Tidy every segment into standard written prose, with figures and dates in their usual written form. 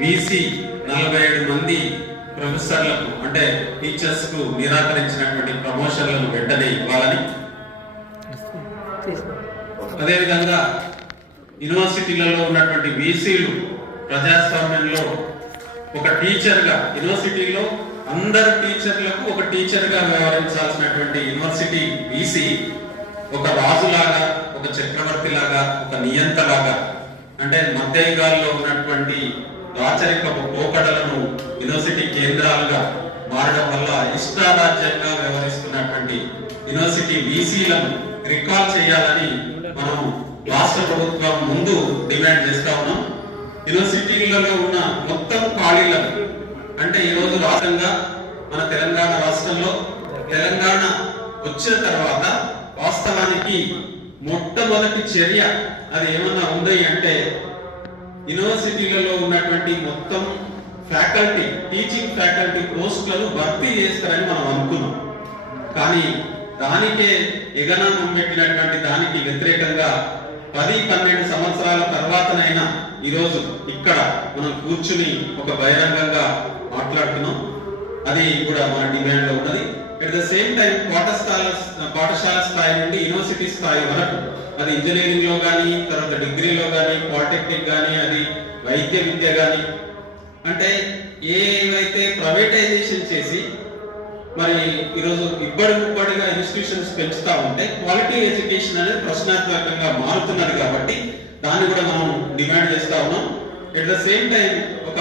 VC 47 మంది ప్రొఫెసర్లకు అంటే teachers కు నిరాకరించినటువంటి ప్రమోషన్లను వెంటనే ఇవ్వాలని, అదేవిధంగా యూనివర్సిటీలలో ఉన్నటువంటి వీసీలు ప్రజాస్వామ్యంలో ఒక టీచర్గా, యూనివర్సిటీలో అందరు టీచర్లకు ఒక టీచర్గా వ్యవహరించాల్సినటువంటి యూనివర్సిటీ వీసీ ఒక రాజులాగా, ఒక చక్రవర్తి లాగా, ఒక నియంతలాగా, అంటే మధ్యయుగాల్లో ఉన్నటువంటి రాచరిక పోకడలను యూనివర్సిటీ కేంద్రాలుగా మారడం వల్ల ఇష్టారాజ్యంగా వ్యవహరిస్తున్నటువంటి యూనివర్సిటీ వీసీలను రికాల్ చేయాలని మనం రాష్ట్ర ప్రభుత్వం ముందు డిమాండ్ చేస్తా ఉన్నాం. యూనివర్సిటీలలో ఉన్న మొత్తం ఖాళీలను, అంటే ఈరోజు రాష్ట్రంగా మన తెలంగాణ రాష్ట్రంలో తెలంగాణ వచ్చిన తర్వాత వాస్తవానికి మొట్టమొదటి చర్య అది ఏమన్నా ఉంది అంటే యూనివర్సిటీలలో ఉన్నటువంటి మొత్తం ఫ్యాకల్టీ, టీచింగ్ ఫ్యాకల్టీ పోస్టులను భర్తీ చేస్తారని మనం అనుకున్నాం. కానీ దానికే ఎగనామం పెట్టినటువంటి దానికి వ్యతిరేకంగా 10-12 సంవత్సరాల తర్వాతనైనా ఈరోజు ఇక్కడ మనం కూర్చుని ఒక బహిరంగంగా మాట్లాడుతున్నాం. అది కూడా మన డిమాండ్ లో ఉన్నది. అట్ ద సేమ్ టైం పాఠశాల స్థాయి నుండి యూనివర్సిటీ స్థాయి వరకు, అది ఇంజనీరింగ్ లో కానీ, తర్వాత డిగ్రీలో కానీ, పాలిటెక్నిక్ కానీ, అది వైద్య విద్య కానీ, అంటే ఏవైతే ప్రైవేటైజేషన్ చేసి మరి ఈరోజు ఇబ్బడిగా ఇన్స్టిట్యూషన్స్ పెంచుతా ఉంటే క్వాలిటీ ఎడ్యుకేషన్ అనేది ప్రశ్నాత్మకంగా మారుతున్నది. కాబట్టి దాన్ని కూడా మనం డిమాండ్ చేస్తా ఉన్నాం. అట్ ద సేమ్ టైం ఒక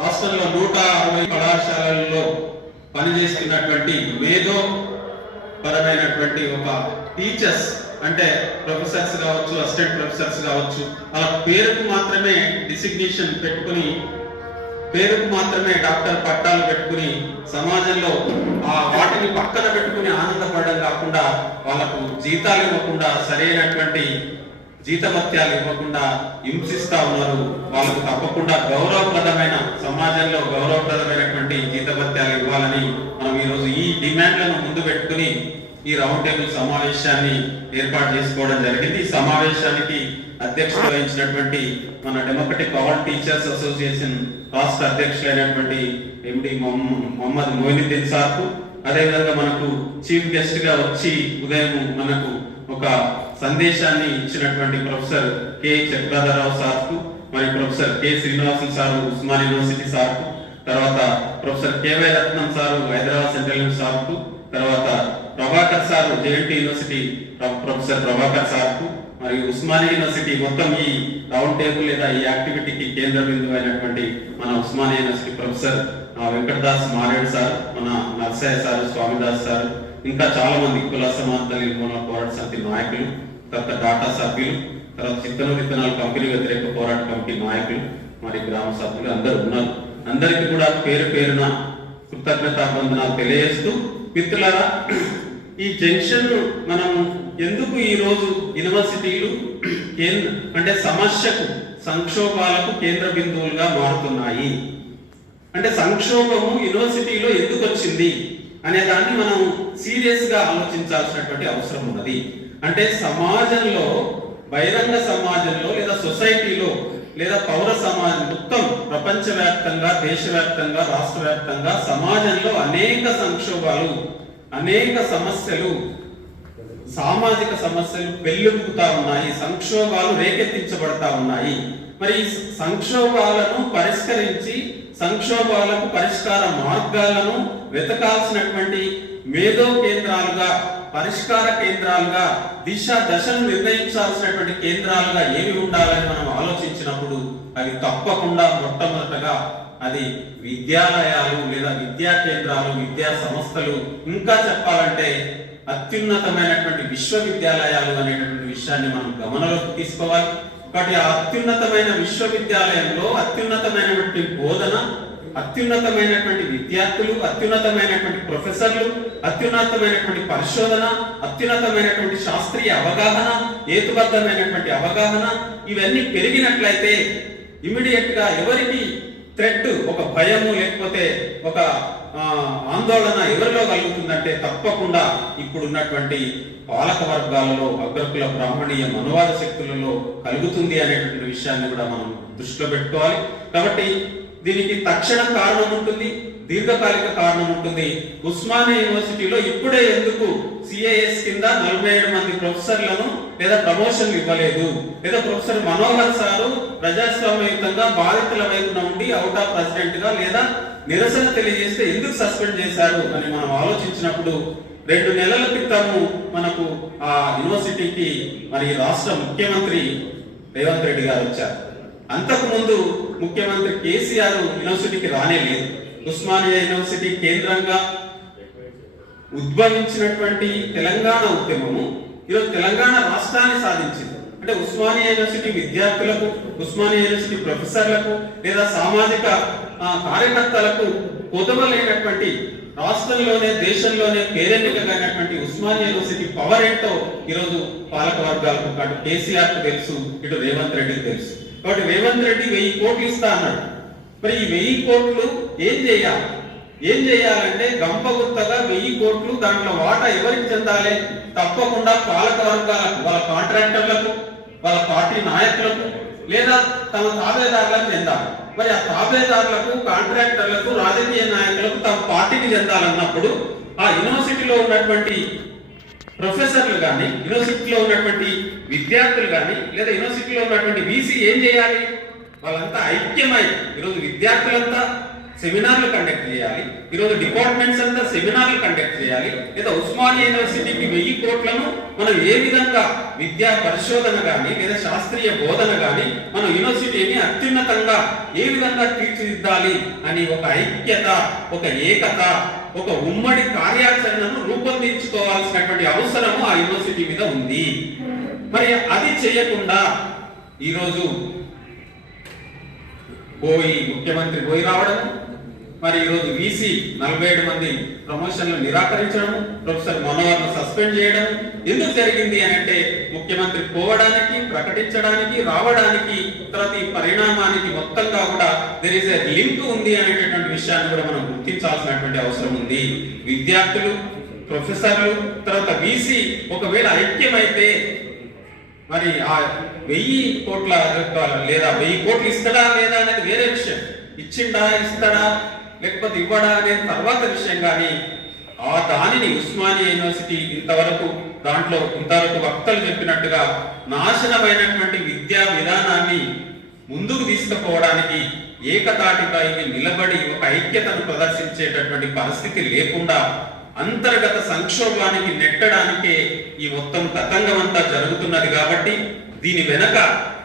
రాష్ట్రంలో 160 కళాశాలల్లో పనిచేస్తున్నటువంటి మేధో పరమైనటువంటి ఒక టీచర్స్, అంటే ప్రొఫెసర్స్ కావచ్చు, అసిస్టెంట్ ప్రొఫెసర్స్ కావచ్చు, అలా పేరుకు మాత్రమే డిసిగ్నేషన్ పెట్టుకుని, పేరుకు మాత్రమే డాక్టర్ పట్టాలు పెట్టుకుని సమాజంలో ఆ వాటిని పక్కన పెట్టుకుని ఆనందపడడం కాకుండా, వాళ్ళకు జీతాలు ఇవ్వకుండా, సరైనటువంటి జీతభత్యాలు ఇవ్వకుండా హింసిస్తా ఉన్నారు. వాళ్ళకు తప్పకుండా గౌరవప్రదమైన, సమాజంలో గౌరవప్రదమైనటువంటి జీతభత్యాలు ఇవ్వాలని మనం ఈరోజు ఈ డిమాండ్లను ముందు పెట్టుకుని ఈ రౌండ్ టేబుల్ సమావేశాన్ని ఏర్పాటు చేసుకోవడం జరిగింది. ఈ సమావేశానికి అధ్యక్షత వహించినటువంటి మన డెమోక్రటిక్ ఆల్ టీచర్స్ అసోసియేషన్ రాష్ట్ర అధ్యక్షులైనటువంటి ఎండి మొహమ్మద్ మొయినుద్దీన్ సార్కు, అదేవిధంగా మనకు చీఫ్ గెస్ట్ గా వచ్చి ఉదయం మనకు ఒక సందేశాన్ని ఇచ్చినటువంటి ప్రొఫెసర్ కె చక్రధరరావు సార్కు, మరి professor K Srinivasulu sir Osman university సార్కు, తర్వాత professor KY Ratnam sir Hyderabad central సార్కు, తర్వాత Prabhakar sir JNT university professor Prabhakar సార్కు, మరియు ఉస్మానియా యూనివర్సిటీ మొత్తం ఈ రౌండ్ టేబుల్ లేదా ఈ యాక్టివిటీకి కేంద్ర బిందువు అయినటువంటి మన ఉస్మానియా యూనివర్సిటీ ప్రొఫెసర్ వెంకటదాస్ మారేడు సార్, మన నర్సయ్య సార్, స్వామిదాస్ సార్, ఇంకా చాలా మంది కుల సమానత నిర్మూలన పోరాట సమితి నాయకులు, తర్వాత డాటా సభ్యులు, తర్వాత చిత్తనూరు విత్తనాల కంపెనీ వ్యతిరేక పోరాట కమిటీ నాయకులు, మరి గ్రామ సభ్యులు అందరూ ఉన్నారు. అందరికీ కూడా పేరు పేరున కృతజ్ఞతాబంధనాలు తెలియజేస్తూ, మిత్రులారా, ఈ జంక్షన్ మనం ఎందుకు ఈ రోజు యూనివర్సిటీలు అంటే సమస్యకు, సంక్షోభాలకు కేంద్ర బిందువులుగా మారుతున్నాయి అంటే సంక్షోభము యూనివర్సిటీలో ఎందుకు వచ్చింది అనే దాన్ని మనం సీరియస్ గా ఆలోచించాల్సినటువంటి అవసరం ఉన్నది. అంటే సమాజంలో, బహిరంగ సమాజంలో లేదా సొసైటీలో లేదా పౌర సమాజం మొత్తం ప్రపంచవ్యాప్తంగా, దేశవ్యాప్తంగా, రాష్ట్ర వ్యాప్తంగా సమాజంలో అనేక సంక్షోభాలు, అనేక సమస్యలు, సామాజిక సమస్యలు పెళ్ళుకుతా ఉన్నాయి, సంక్షోభాలు రేకెత్తించబడతా ఉన్నాయి. మరి ఈ సంక్షోభాలను పరిష్కరించి సంక్షోభాలకు పరిష్కార మార్గాలను వెతకాల్సినటువంటి మేధో కేంద్రాలుగా, పరిష్కార కేంద్రాలుగా, దశను నిర్ణయించాల్సినటువంటి కేంద్రాలుగా ఏమి ఉండాలని మనం ఆలోచించినప్పుడు అవి తప్పకుండా మొట్టమొదటగా అది విద్యాలయాలు లేదా విద్యా కేంద్రాలు, విద్యా సంస్థలు, ఇంకా చెప్పాలంటే అత్యున్నతమైనటువంటి విశ్వవిద్యాలయాలు అనేటువంటి విషయాన్ని మనం గమనంలోకి తీసుకోవాలి. కాబట్టి ఆ అత్యున్నతమైన విశ్వవిద్యాలయంలో అత్యున్నతమైనటువంటి బోధన, అత్యున్నతమైనటువంటి విద్యార్థులు, అత్యున్నతమైనటువంటి ప్రొఫెసర్లు, అత్యున్నతమైనటువంటి పరిశోధన, అత్యున్నతమైనటువంటి శాస్త్రీయ అవగాహన, హేతుబద్ధమైనటువంటి అవగాహన, ఇవన్నీ పెరిగినట్లయితే ఇమిడియట్ గా ఎవరికి థ్రెట్, ఒక భయము లేకపోతే ఒక ఆందోళన ఎవరిలో కలుగుతుందంటే తప్పకుండా ఇప్పుడున్నటువంటి పాలక వర్గాలలో, అగ్రకుల బ్రాహ్మణీయ మనువాద శక్తులలో కలుగుతుంది అనేటువంటి విషయాన్ని కూడా మనం దృష్టిలో పెట్టుకోవాలి. కాబట్టి దీనికి తక్షణ కారణం ఉంటుంది, దీర్ఘకాలిక కారణం ఉంటుంది. ఉస్మానియా యూనివర్సిటీలో ఇప్పుడే ఎందుకు సిఐఎస్ కింద 47 మంది ప్రొఫెసర్లను లేదా ప్రమోషన్లు ఇవ్వలేదు, లేదా ప్రొఫెసర్ మనోహర్ సారు ప్రజాస్వామ్యయుతంగా బాధితుల వైపున ఉండి అవుట్ ఆఫ్ ప్రెసిడెంట్ గా లేదా నిరసన తెలియజేస్తే ఎందుకు సస్పెండ్ చేశారు అని మనం ఆలోచించినప్పుడు 2 నెలల క్రితము మనకు ఆ యూనివర్సిటీకి మరి రాష్ట్ర ముఖ్యమంత్రి రేవంత్ రెడ్డి గారు వచ్చారు. అంతకు ముందు ముఖ్యమంత్రి కేసీఆర్ యూనివర్సిటీకి రానే లేదు. ఉస్మానియా యూనివర్సిటీ కేంద్రంగా ఉద్భవించినటువంటి తెలంగాణ ఉద్యమము ఈరోజు తెలంగాణ రాష్ట్రాన్ని సాధించింది. అంటే ఉస్మానియా యూనివర్సిటీ విద్యార్థులకు, ఉస్మానియా యూనివర్సిటీ ప్రొఫెసర్లకు లేదా సామాజిక కార్యకర్తలకు పొదవలేనటువంటి రాష్ట్రంలోనే దేశంలోనే పేరెన్నికైనటువంటి ఉస్మానియా యూనివర్సిటీ పవర్ ఏంటో ఈరోజు పాలక వర్గాలకు అటు కేసీఆర్ కు తెలుసు, ఇటు రేవంత్ రెడ్డికి తెలుసు. కాబట్టి రేవంత్ రెడ్డి 1000 కోట్లు ఇస్తా అన్నాడు. మరి ఈ 1000 కోట్లు ఏం చేయాలంటే గంపగుత్తగా 1000 కోట్లు దాంట్లో వాటా ఎవరికి చెందాలి? తప్పకుండా పాలక వర్గాలకు, వాళ్ళ కాంట్రాక్టర్లకు, వాళ్ళ పార్టీ నాయకులకు లేదా తమ తాబేదారులకు చెందాలి. మరి ఆ తాబేదారులకు, కాంట్రాక్టర్లకు, రాజకీయ నాయకులకు తమ పార్టీకి చెందాలన్నప్పుడు ఆ యూనివర్సిటీలో ఉన్నటువంటి ప్రొఫెసర్లు కానీ, యూనివర్సిటీలో ఉన్నటువంటి విద్యార్థులు కానీ లేదా యూనివర్సిటీలో ఉన్నటువంటి వీసీ ఏం చేయాలి? వాళ్ళంతా ఐక్యమై ఈరోజు విద్యార్థులంతా సెమినార్లు కండక్ట్ చేయాలి, ఈరోజు డిపార్ట్మెంట్స్ అంతా సెమినార్లు కండక్ట్ చేయాలి. లేదా ఉస్మానియా యూనివర్సిటీకి 1000 కోట్లను మనం ఏ విధంగా విద్యా పరిశోధన కానీ లేదా శాస్త్రీయ బోధన కానీ మన యూనివర్సిటీని అత్యున్నతంగా ఏ విధంగా తీర్చిదిద్దాలి అని ఒక ఐక్యత, ఒక ఏకత, ఒక ఉమ్మడి కార్యాచరణను రూపొందించుకోవాల్సినటువంటి అవసరము ఆ యూనివర్సిటీ మీద ఉంది. మరి అది చేయకుండా ఈరోజు ముఖ్యమంత్రి పోయి రావడం, మరి ఈరోజు వీసీ 47 మంది ప్రమోషన్లు నిరాకరించడం, ప్రొఫెసర్ మనోహర్ను సస్పెండ్ చేయడం ఎందుకు జరిగింది అని అంటే ముఖ్యమంత్రి పోవడానికి, ప్రకటించడానికి, రావడానికి, తర్వాత ఈ పరిణామానికి మొత్తంగా కూడా దేర్ ఇస్ ఎ లింక్ ఉంది అనేటటువంటి విషయాన్ని కూడా మనం గుర్తించాల్సినటువంటి అవసరం ఉంది. విద్యార్థులు, ప్రొఫెసర్లు, తర్వాత వీసీ ఒకవేళ ఐక్యమైతే మరి ఆ 1000 కోట్ల లేదా 1000 కోట్లు ఇస్తాడా లేదా అనేది వేరే విషయం. ఇచ్చిండా, ఇస్తాడా, లేకపోతే ఇవ్వడా అనేది తర్వాత విషయం. కానీ ఆ దానిని ఉస్మానియా యూనివర్సిటీ ఇంతవరకు వక్తలు చెప్పినట్టుగా నాశనమైనటువంటి విద్యా విధానాన్ని ముందుకు తీసుకుపోవడానికి ఏకతాటిపై నిలబడి ఒక ఐక్యతను ప్రదర్శించేటటువంటి పరిస్థితి లేకుండా అంతర్గత సంక్షోభానికి నెట్టడానికే ఈ మొత్తం తతంగం అంతా జరుగుతున్నది. కాబట్టి దీని వెనక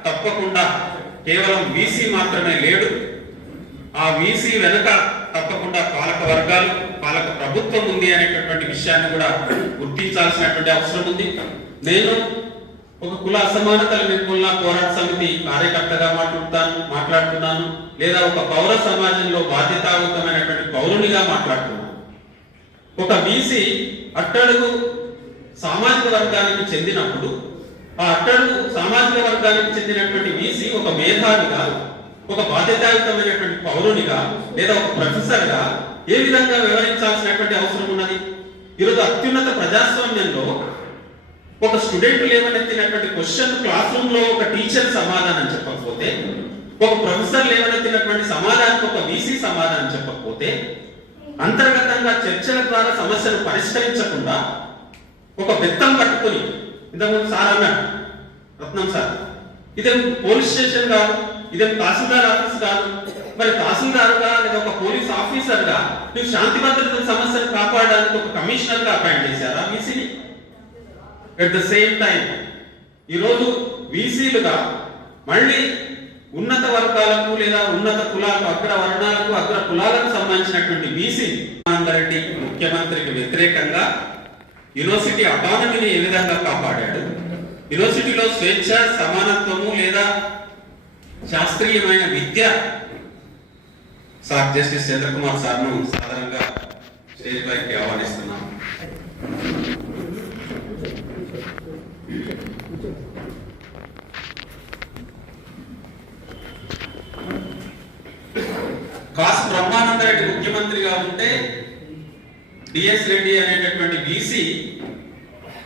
తప్పకుండా కేవలం వీసీ మాత్రమే లేడు. ఆ వీసీ వెనక తప్పకుండా పాలక వర్గాలు, పాలక ప్రభుత్వం ఉంది అనేటటువంటి విషయాన్ని కూడా గుర్తించాల్సినటువంటి అవసరం ఉంది. నేను ఒక కుల అసమానతల నిర్మూలన పోరాట సమితి కార్యకర్తగా మాట్లాడుతున్నాను, లేదా ఒక పౌర సమాజంలో బాధ్యతాయుతమైనటువంటి పౌరునిగా మాట్లాడుతున్నాను. ఒక బీసీ అట్టడుగు సామాజిక వర్గానికి చెందినప్పుడు ఆ అట్టడుగు సామాజిక వర్గానికి చెందినటువంటి బీసీ ఒక మేధావిగా, ఒక బాధ్యతాయుతమైనటువంటి పౌరునిగా లేదా ఒక ప్రొఫెసర్గా ఏ విధంగా వివరించాల్సినటువంటి అవసరం ఉన్నది? ఈరోజు అత్యున్నత ప్రజాస్వామ్యంలో ఒక స్టూడెంట్ లేవనెత్తినటువంటి క్వశ్చన్ క్లాస్ రూమ్ లో ఒక టీచర్ సమాధానం చెప్పకపోతే, ఒక ప్రొఫెసర్ లేవనెత్తినటువంటి సమాధానానికి ఒక వీసీ సమాధానం చెప్పకపోతే, అంతర్గతంగా చర్చల ద్వారా సమస్యను పరిష్కరించకుండా ఒక బెత్తం పట్టుకొని, ఇంతకుముందు సార్ అన్నాడు రత్నం సార్, ఇదేం పోలీస్ స్టేషన్ కాదు, ఇదేం తహసీల్దార్ ఆఫీస్ కాదు. మరి తహసీల్దార్గా లేదా ఒక పోలీస్ ఆఫీసర్గా నువ్వు శాంతి భద్రతల సమస్యను కాపాడడానికి ఒక కమిషనర్ గా అపాయింట్ చేశారా వీసీని? ఎట్ ద సేమ్ టైం ఈరోజు వీసీలుగా మళ్ళీ ఉన్నత వర్గాలకు లేదా ఉన్నత కులాలకు, అగ్ర వర్ణాలకు, అగ్ర కులాలకు సంబంధించినటువంటి వీసీ రెడ్డి ముఖ్యమంత్రికి వ్యతిరేకంగా యూనివర్సిటీ అటానమీని ఏ విధంగా కాపాడాడు, యూనివర్సిటీలో స్వేచ్ఛ, సమానత్వము లేదా శాస్త్రీయమైన విద్య, సార్ జస్టిస్ చంద్రకుమార్ సార్ను సాధారణంగా స్టేజ్ పైకి ఆహ్వానిస్తున్నాం. కాసు బ్రహ్మానంద రెడ్డి ముఖ్యమంత్రిగా ఉంటే డిఎస్ రెడ్డి అనేటటువంటి బీసీ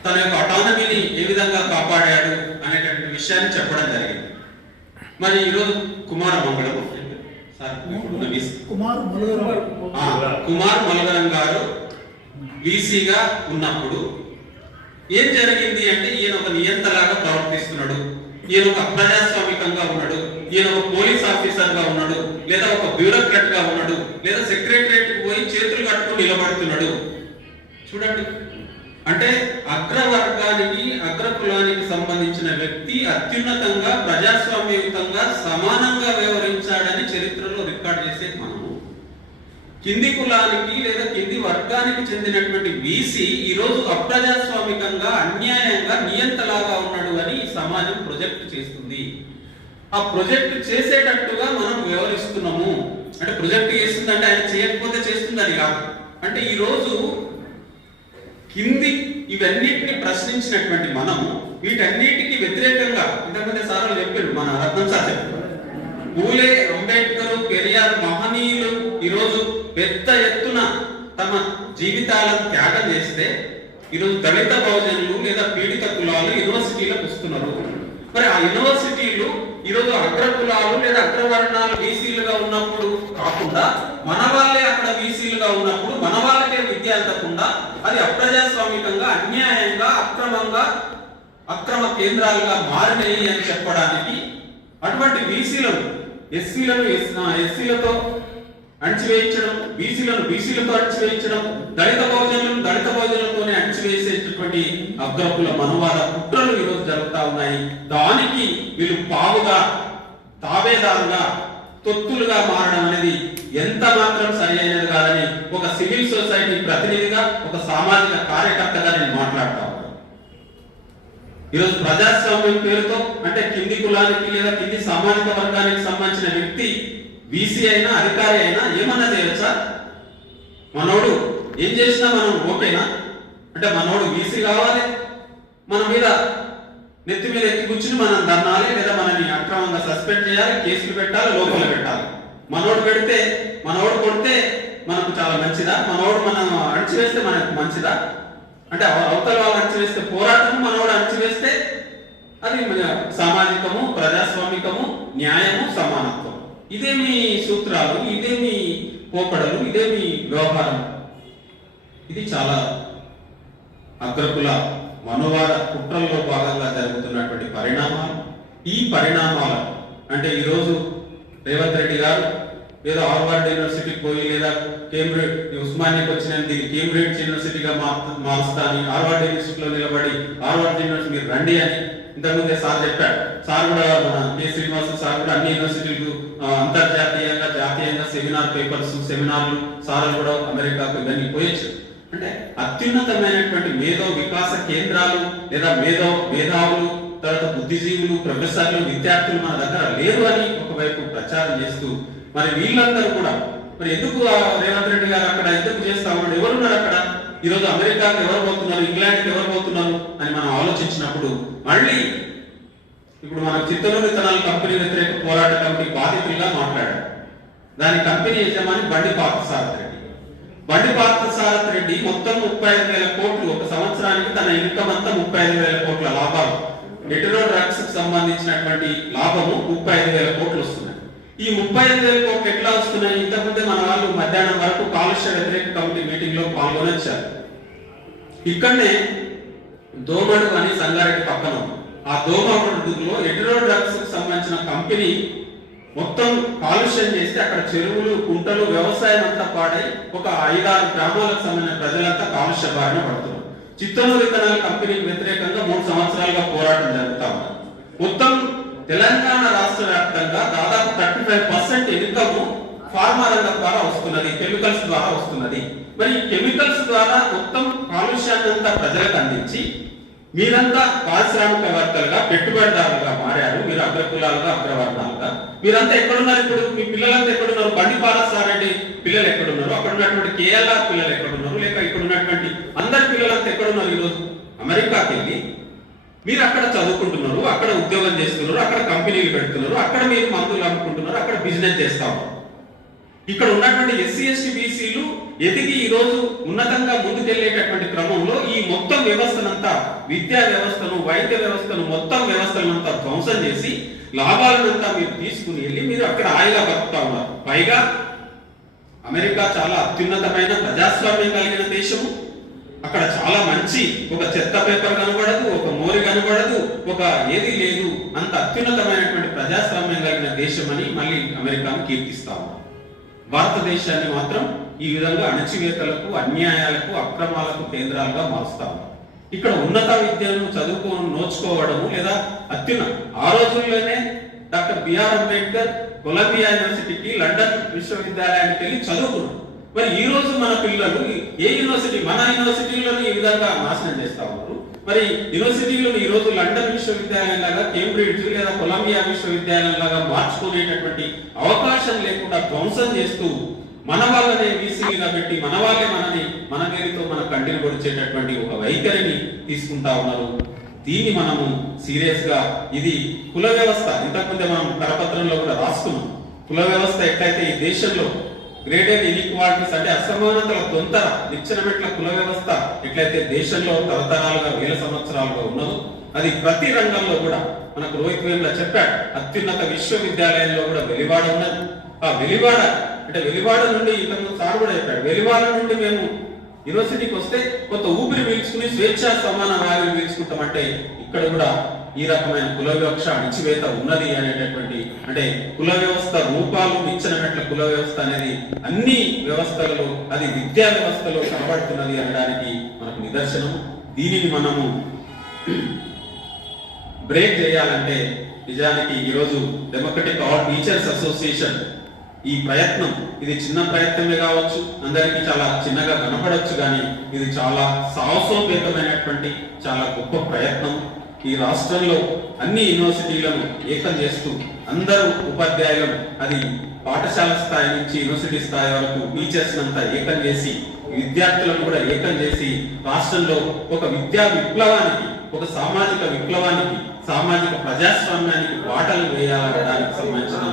తన యొక్క అటానమీని ఏ విధంగా కాపాడాడు అనేటటువంటి విషయాన్ని చెప్పడం జరిగింది. మరి ఈరోజు కుమార మంగళం సార్ కుమార్ మలగరం గారు వీసీగా ఉన్నప్పుడు ఏం జరిగింది అంటే ఈయన ఒక నియంతలాగా ప్రవర్తిస్తున్నాడు, ఈయన ఒక అప్రజాస్వామికంగా ఉన్నాడు, ఈయన ఒక పోలీస్ ఆఫీసర్ గా ఉన్నాడు, లేదా ఒక బ్యూరోక్రాట్ గా ఉన్నాడు, లేదా సెక్రటరియట్ పోయి చేతులు కట్టుకుని నిలబడుతున్నాడు. చూడండి, అంటే అగ్రవర్గానికి అగ్రకులానికి సంబంధించిన వ్యక్తి అత్యున్నతంగా ప్రజాస్వామ్యయుతంగా సమానంగా వ్యవహరించాడని చరిత్రలో రికార్డ్ చేసేది మనము. కింది కులానికి లేదా కింది వర్గానికి చెందినటువంటి వీసీ ఈరోజు అప్రజాస్వామికంగా అన్యాయంగా నియంతలాగా ఉన్నాడు అని ఈ సమాజం ప్రొజెక్ట్ చేస్తుంది. ఆ ప్రొజెక్ట్ చేసేటట్టుగా మనం వ్యవహరిస్తున్నాము. అంటే ప్రొజెక్ట్ చేస్తుందంటే ఆయన చేయకపోతే చేస్తుందని కాదు. అంటే ఈరోజు కింది ఇవన్నిటిని ప్రశ్నించినటువంటి మనము వీటన్నిటికీ వ్యతిరేకంగా ఇంతకుముందే సార్లు చెప్పారు, మన రత్నం సార్ చెప్పారు, పూలే, అంబేద్కర్, పెరియార్ మహనీయులు ఈరోజు పెద్ద ఎత్తున తమ జీవితాలను త్యాగం చేస్తే ఈరోజు దళిత బహుజనులు లేదా పీడిత కులాలు యూనివర్సిటీలకు వస్తున్నారు. మరి ఆ యూనివర్సిటీలు ఈరోజు అగ్ర కులాలు లేదా అగ్రవర్ణాలు వీసీలుగా ఉన్నప్పుడు కాకుండా మన వాళ్ళే అక్కడ వీసీలుగా ఉన్నప్పుడు మన వాళ్ళకే విద్య అందకుండా అది అప్రజాస్వామికంగా అన్యాయంగా అక్రమ కేంద్రాలుగా మారినాయి అని చెప్పడానికి అటువంటి వీసీలను ఎస్సీలతో అణచివేయించడం, బీసీలతో అణచివేయించడం, దళిత బహుజనులతోనే అణచివేసేటటువంటి అగ్రకుల మనవాద కుట్రలు ఈరోజు జరుగుతా ఉన్నాయి. దానికి వీళ్ళు పావుగా, తాబేదారుగా, తొత్తులుగా మారడం అనేది ఎంత మాత్రం సరి అయినది కాదని ఒక సివిల్ సొసైటీ ప్రతినిధిగా, ఒక సామాజిక కార్యకర్తగా నేను మాట్లాడతా ఉన్నాను. ఈరోజు ప్రజాస్వామ్యం పేరుతో అంటే కింది కులానికి లేదా కింది సామాజిక వర్గానికి సంబంధించిన వ్యక్తి వీసీ అయినా అధికారి అయినా ఏమన్నా చేయొచ్చా? మనోడు ఏం చేసినా మనం ఓకేనా? అంటే మనోడు వీసీ కావాలి, మన మీద నెత్తి మీద ఎత్తి కూర్చుని మనం ధర్నాలి, లేదా మనని అక్రమంగా సస్పెండ్ చేయాలి, కేసులు పెట్టాలి, లోపల పెట్టాలి. మనోడు కొడితే మనకు చాలా మంచిదా? మనోడు మనం అణచివేస్తే మనకు మంచిదా? అంటే అవతల వాళ్ళు అణచివేస్తే పోరాటము, మనోడు అణచివేస్తే అది సామాజికము, ప్రజాస్వామికము, న్యాయము, సమానత్వం. ఇదేమి సూత్రాలు, ఇదేమి పోకడలు, ఇదేమి వ్యవహారం? ఇది చాలా అగ్రకుల మనోవాద కుట్రల్లో భాగంగా జరుగుతున్నటువంటి పరిణామాలు. ఈ పరిణామాలు అంటే ఈరోజు రేవంత్ రెడ్డి గారు ఏదో హార్వర్డ్ యూనివర్సిటీకి పోయి లేదా కేంబ్రిడ్జ్ ఉస్మానియాకి వచ్చిన దీన్ని కేంబ్రిడ్జ్ యూనివర్సిటీగా మారుస్తా అని హార్వర్డ్ యూనివర్సిటీలో నిలబడి హార్వర్డ్ యూనివర్సిటీ మీరు రండి అని ఇంతకుముందే సార్ చెప్పాడు. సార్ కూడా మన కె శ్రీనివాస సార్ కూడా అన్ని యూనివర్సిటీలకు అంతర్జాతీయంగా జాతీయంగా సెమినార్లు సార్లు కూడా అమెరికాకు ఇవన్నీ పోయొచ్చు. అంటే అత్యున్నతమైనటువంటి మేధో వికాస కేంద్రాలు లేదా మేధావులు, తర్వాత బుద్ధిజీవులు, ప్రొఫెసర్లు, విద్యార్థులు మన దగ్గర లేరు అని ఒకవైపు ప్రచారం చేస్తూ మరి వీళ్ళందరూ కూడా మరి ఎందుకు రేవంత్ రెడ్డి గారు అక్కడ ఎందుకు చేస్తా ఉన్నాడు? ఎవరున్నారు అక్కడ? ఈరోజు అమెరికాకి ఎవరు పోతున్నారు, ఇంగ్లాండ్కి ఎవరు పోతున్నారు అని మనం ఆలోచించినప్పుడు మళ్ళీ ఇప్పుడు మన చిత్తూరు విత్తనాల కంపెనీ వ్యతిరేక పోరాట కమిటీ బాధితులుగా మాట్లాడారు. దాని కంపెనీ యజమాని బండి పార్థసారథి రెడ్డి మొత్తం 35,000 కోట్లు ఒక సంవత్సరానికి తన ఇన్కమ్ అంతా 35,000 కోట్ల లాభాలు. హెటెరో డ్రగ్స్ కి సంబంధించినటువంటి లాభము 35,000 కోట్లు వస్తున్నాయి. ఈ 35,000 కోట్లు ఎట్లా వస్తున్నాయి? ఇంతకుముందే మన వాళ్ళు మధ్యాహ్నం వరకు కాలుష్య వ్యతిరేక కమిటీ మీటింగ్ లో పాల్గొనొచ్చారు. ఇక్కడనే దోమడు అని సంగారెడ్డి పక్కన ఆ దోమడులో హెటెరో డ్రగ్స్ కి సంబంధించిన కంపెనీ మొత్తం కాలుష్యం చేస్తే అక్కడ చెరువులు, కుంటలు, వ్యవసాయం అంతా పాడై ఒక 5-6 గ్రామాలకు సంబంధించిన ప్రజలంతా కాలుష్య బారిన పడుతున్నారు. చిత్తూరు విత్తనాల కంపెనీకి వ్యతిరేకంగా 3 సంవత్సరాలుగా పోరాటం జరుగుతా ఉంది. మొత్తం తెలంగాణ రాష్ట్ర వ్యాప్తంగా దాదాపు 35% ఇన్కమ్ ఫార్మా రంగం ద్వారా వస్తున్నది, కెమికల్స్ ద్వారా వస్తున్నది. మరి కెమికల్స్ ద్వారా మొత్తం కాలుష్యాన్ని అంతా ప్రజలకు అందించి మీరంతా పారిశ్రామికవేత్తలుగా, పెట్టుబడిదారులుగా మారారు. మీరు అగ్రకులాలుగా, అగ్రవర్ణాలుగా మీరంతా ఎక్కడున్నారు? ఇప్పుడు మీ పిల్లలంతా ఎక్కడున్నారు? బండి పార్థసారథి పిల్లలు ఎక్కడున్నారు? అక్కడ ఉన్నటువంటి కేఎల్ఆర్ పిల్లలు ఎక్కడున్నారు? లేక ఇక్కడ ఉన్నటువంటి అందరి పిల్లలంతా ఎక్కడున్నారు? ఈరోజు అమెరికాకి వెళ్ళి మీరు అక్కడ చదువుకుంటున్నారు, అక్కడ ఉద్యోగం చేస్తున్నారు, అక్కడ కంపెనీలు పెడుతున్నారు, అక్కడ మీరు మందులు అమ్ముకుంటున్నారు, అక్కడ బిజినెస్ చేస్తాము. ఇక్కడ ఉన్నటువంటి ఎస్సీ ఎస్టీ బీసీలు ఎదిగి ఈ రోజు ఉన్నతంగా ముందుకెళ్లేటటువంటి క్రమంలో ఈ మొత్తం వ్యవస్థనంతా, విద్యా వ్యవస్థను, వైద్య వ్యవస్థను, మొత్తం వ్యవస్థలంతా ధ్వంసం చేసి లాభాలనంతా మీరు తీసుకుని వెళ్ళి మీరు అక్కడ హాయిగా బతుకుతా ఉన్నారు. పైగా అమెరికా చాలా అత్యున్నతమైన ప్రజాస్వామ్యం కలిగిన దేశము. అక్కడ చాలా మంచి ఒక చెత్త పేపర్ కనబడదు, ఒక మోరి కనబడదు, ఒక ఏది లేదు. అంత అత్యున్నతమైనటువంటి ప్రజాస్వామ్యం కలిగిన దేశం అని మళ్ళీ అమెరికాను కీర్తిస్తా ఉన్నారు. భారతదేశాన్ని మాత్రం ఈ విధంగా అణచివేతలకు, అన్యాయాలకు, అక్రమాలకు కేంద్రాలుగా మారుస్తా ఉన్నారు. ఇక్కడ ఉన్నత విద్యను నోచుకోవడము లేదా ఆ రోజుల్లోనే డాక్టర్ బిఆర్ అంబేద్కర్ కొలంబియా యూనివర్సిటీకి, లండన్ విశ్వవిద్యాలయానికి వెళ్ళి చదువుకున్నారు. మరి ఈ రోజు మన పిల్లలు ఏ యూనివర్సిటీ, మన యూనివర్సిటీలను ఈ విధంగా నాశనం చేస్తా ఉన్నారు. మరి యూనివర్సిటీలను ఈ రోజు లండన్ విశ్వవిద్యాలయం లాగా, కేంబ్రిడ్జ్ లేదా కొలంబియా విశ్వవిద్యాలయం లాగా మార్చుకునేటటువంటి అవకాశం లేకుండా ధ్వంసం చేస్తూ మన వాళ్ళనే వీసీగా పెట్టి మన వాళ్ళే మన పేరుతో మన కంటిని పొడిచేటటువంటి ఒక వైఖరిని తీసుకుంటా ఉన్నారు. దీన్ని మనము సీరియస్ గా, ఇది కుల వ్యవస్థ, ఇంతకుముందే మనం కరపత్రంలో కూడా రాసుకున్నాం. కుల వ్యవస్థ ఎట్లయితే ఈ దేశంలో గ్రేడెడ్ ఇన్ఈక్వాలిటీస్ అంటే అసమానతల దొంతర నిచ్చెనమెట్ల కుల వ్యవస్థ ఎట్లయితే దేశంలో తరతరాలుగా, వేల సంవత్సరాలుగా ఉన్నదో, అది ప్రతి రంగంలో కూడా మనకు రోహిత్ వేముల చెప్పాడు. అత్యున్నత విశ్వవిద్యాలయంలో కూడా వెలివాడ ఉన్నది. ఆ వెలివాడ అంటే వెలివాడ నుండి ఇంతకుముందు సార్ కూడా చెప్పాడు, వెలివాడ నుండి మేము యూనివర్సిటీకి వస్తే కొంత ఊపిరి పీల్చుకుని స్వేచ్ఛ సమాన వాయువులు పీల్చుకుంటామంటే ఇక్కడ కూడా ఈ రకమైన కుల వివక్ష, అణచివేత ఉన్నది అనేటటువంటి, అంటే కుల వ్యవస్థ రూపాలు నిచ్చెనమెట్ల కుల వ్యవస్థ అనేది అన్ని వ్యవస్థలలో, అది విద్యా వ్యవస్థలో కనబడుతున్నది అనడానికి మనకు నిదర్శనం. దీనిని మనము బ్రేక్ చేయాలంటే నిజానికి ఈరోజు డెమోక్రటిక్ ఆల్ టీచర్స్ అసోసియేషన్ ఈ ప్రయత్నం, ఇది చిన్న ప్రయత్నమే కావచ్చు, అందరికీ చాలా చిన్నగా కనపడవచ్చు, కానీ ఇది చాలా సాహసోపేతమైనటువంటి చాలా గొప్ప ప్రయత్నం. ఈ రాష్ట్రంలో అన్ని యూనివర్సిటీలను ఏకం చేస్తూ అందరూ ఉపాధ్యాయులను, అది పాఠశాల స్థాయి నుంచి యూనివర్సిటీ స్థాయి వరకు టీచర్స్ అంతా ఏకం చేసి, విద్యార్థులను కూడా ఏకం చేసి రాష్ట్రంలో ఒక విద్యా విప్లవానికి, ఒక సామాజిక విప్లవానికి, సామాజిక ప్రజాస్వామ్యానికి బాటలు వేయాలనడానికి సంబంధించిన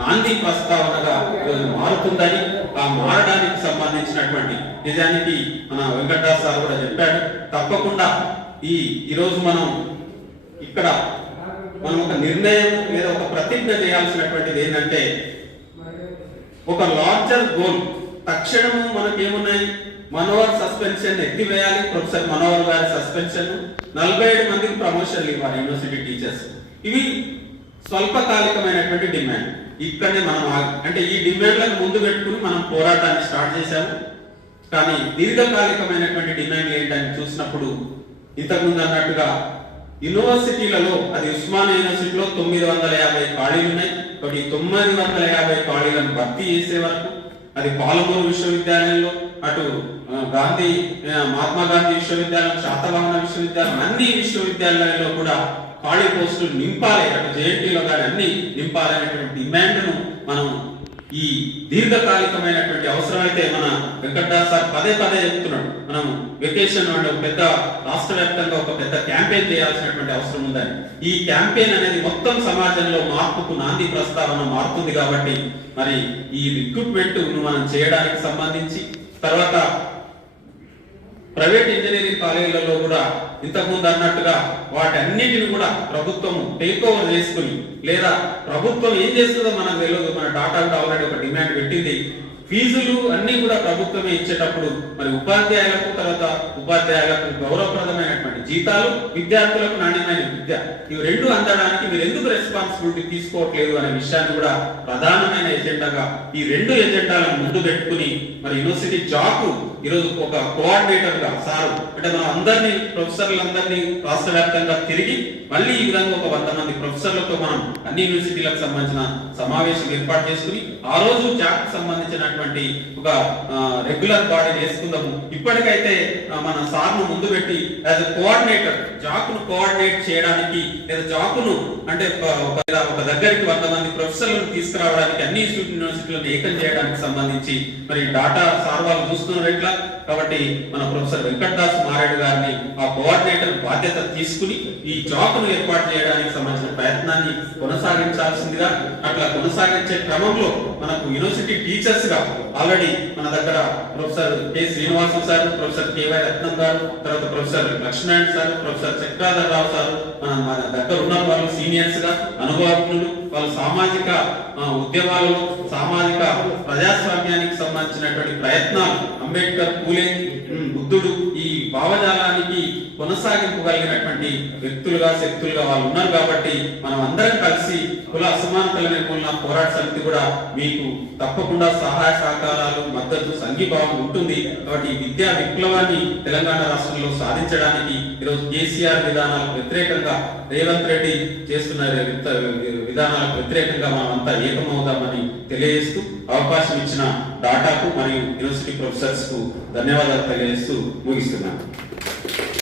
నాంది ప్రస్తావనగా ఈరోజు మారుతుందని, ఆ మారడానికి సంబంధించినటువంటి, నిజానికి మన వెంకటదాస్ సార్ కూడా చెప్పాడు, తప్పకుండా ఈరోజు మనం ఇక్కడ ఒక నిర్ణయం లేదా ఒక ప్రతిజ్ఞ చేయాల్సినటువంటిది ఏంటంటే, ఒక లార్జర్ గోల్. తక్షణము మనకేమున్నాయి, మనోహర్ సస్పెన్షన్ ఎత్తివేయాలి, ప్రొఫెసర్ మనోహర్ గారి సస్పెన్షన్, 47 మందికి ప్రమోషన్లు ఇవ్వాలి యూనివర్సిటీ టీచర్స్. ఇవి స్వల్పకాలికమైనటువంటి డిమాండ్. ఇక్కడనే మనం అంటే ఈ డిమాండ్లను ముందు పెట్టుకుని మనం పోరాటాన్ని స్టార్ట్ చేశాము. కానీ దీర్ఘకాలికమైనటువంటి డిమాండ్ ఏంటని చూసినప్పుడు, ఇంతకుముందు అన్నట్టుగా యూనివర్సిటీలలో, అది ఉస్మానియా యూనివర్సిటీలో 950 ఖాళీలు ఉన్నాయి. కాబట్టి 950 ఖాళీలను భర్తీ చేసే వరకు, అది పాలమూరు విశ్వవిద్యాలయంలో, అటు మహాత్మా గాంధీ విశ్వవిద్యాలయం, శాతవాహన విశ్వవిద్యాలయం, అన్ని విశ్వవిద్యాలయాల్లో కూడా ఖాళీ పోస్టులు నింపాలి, అటు జేఎన్టీలో కానీ అన్ని నింపాలనేటువంటి డిమాండ్ను మనం ఈ దీర్ఘకాలికమైనటువంటి అవసరమైతే మన వెంకటదాస్ సార్ పదే చెప్తున్నాడు, మనం వెకేషన్ అంటే పెద్ద రాష్ట్ర వ్యాప్తంగా ఒక పెద్ద క్యాంపెయిన్ చేయాల్సినటువంటి అవసరం ఉందని. ఈ క్యాంపెయిన్ అనేది మొత్తం సమాజంలో మార్పుకు నాంది ప్రస్తావన మారుతుంది. కాబట్టి మరి ఈ రిక్రూట్మెంట్ మనం చేయడానికి సంబంధించి, తర్వాత ప్రైవేట్ ఇంజనీరింగ్ కాలేజీలలో కూడా ఇంతకుముందు అన్నట్టుగా వాటన్నిటిని కూడా ప్రభుత్వం టేక్ ఓవర్ చేసుకుని, లేదా ప్రభుత్వం ఏం చేస్తుందో మనకు తెలియదు, మన డాటా కూడా ఆల్రెడీ ఒక డిమాండ్ పెట్టింది, ఫీజులు అన్ని కూడా ప్రభుత్వమే ఇచ్చేటప్పుడు మరి ఉపాధ్యాయులకు గౌరవప్రదమైనటువంటి జీతాలు, విద్యార్థులకు నాణ్యమైన విద్య, ఇవి రెండు అందడానికి మీరు ఎందుకు రెస్పాన్సిబిలిటీ తీసుకోవట్లేదు అనే విషయాన్ని కూడా ప్రధానమైన ఎజెండాగా, ఈ రెండు ఎజెండాలను ముందు పెట్టుకుని మరి యూనివర్సిటీ జాబ్ ఈరోజు ఒక కోఆర్డినేటర్ గా సారు, అంటే మనం అందరినీ, ప్రొఫెసర్లందరినీ రాష్ట్ర వ్యాప్తంగా తిరిగి మళ్ళీ ఈ విధంగా ఒక 100 మంది ప్రొఫెసర్లతో మనం అన్ని యూనివర్సిటీలకు సంబంధించిన సమావేశం ఏర్పాటు చేసుకుని ఆ రోజు జాబ్ సంబంధించినటువంటి ఒక రెగ్యులర్ బాడీ చేసుకుందాము. ఇప్పటికైతే మన సార్ను ముందు పెట్టి యాజ్ ఎ కోఆర్డినేటర్ జాబ్ను కోఆర్డినేట్ చేయడానికి, లేదా జాబ్ను అంటే ఒక దగ్గరికి 100 మంది ప్రొఫెసర్లను తీసుకురావడానికి, అన్ని యూనివర్సిటీలను ఏకం చేయడానికి సంబంధించి మరి డాటా సార్ వాళ్ళు చూస్తున్నారు ఎట్లా. కాబట్టి మన ప్రొఫెసర్ వెంకటదాస్ మారేడు గారిని ఆ కోఆర్డినేటర్ బాధ్యత తీసుకుని ఈ జాబ్ను ఏర్పాటు చేయడానికి సంబంధించిన ప్రయత్నాన్ని కొనసాగించాల్సిందిగా, అట్లా కొనసాగించే క్రమంలో మనకు యూనివర్సిటీ టీచర్స్ గా ఆల్రెడీ మన దగ్గర professor K Srinivasu sir, professor KY Ratnam గారు, తర్వాత professor Lakshman sir, professor Chakradhar Rao sir, మన దగ్గర ఉన్న వాళ్ళు సీనియర్స్ గా అనుభవజ్ఞులు, వాళ్ళు సామాజిక ఉద్యమాలలో సామాజిక ప్రజాస్వామ్యానికి సంబంధించినటువంటి ప్రయత్నాలు, అంబేద్కర్, పూలే, బుద్ధుడు ఈ భావజాలానికి కొనసాగింపు కలిగినటువంటి వ్యక్తులుగా శక్తులుగా వాళ్ళు ఉన్నారు. కాబట్టి మనం అందరం కలిసి కుల అసమానతల నిర్మూలన పోరాట సమితి కూడా మీకు తప్పకుండా సహాయ సహకారాలు, మద్దతు, సంఘీభావం ఉంటుంది. కాబట్టి ఈ విద్యా విప్లవాన్ని తెలంగాణ రాష్ట్రంలో సాధించడానికి ఈరోజు కేసీఆర్ విధానాలకు వ్యతిరేకంగా, రేవంత్ రెడ్డి చేస్తున్న విధానాలకు వ్యతిరేకంగా మనం అంతా ఏకమవుదామని తెలియజేస్తూ అవకాశం ఇచ్చిన డాటాకు మరియు యూనివర్సిటీ ప్రొఫెసర్స్ కు ధన్యవాదాలు తెలియజేస్తూ ముగిస్తున్నాను.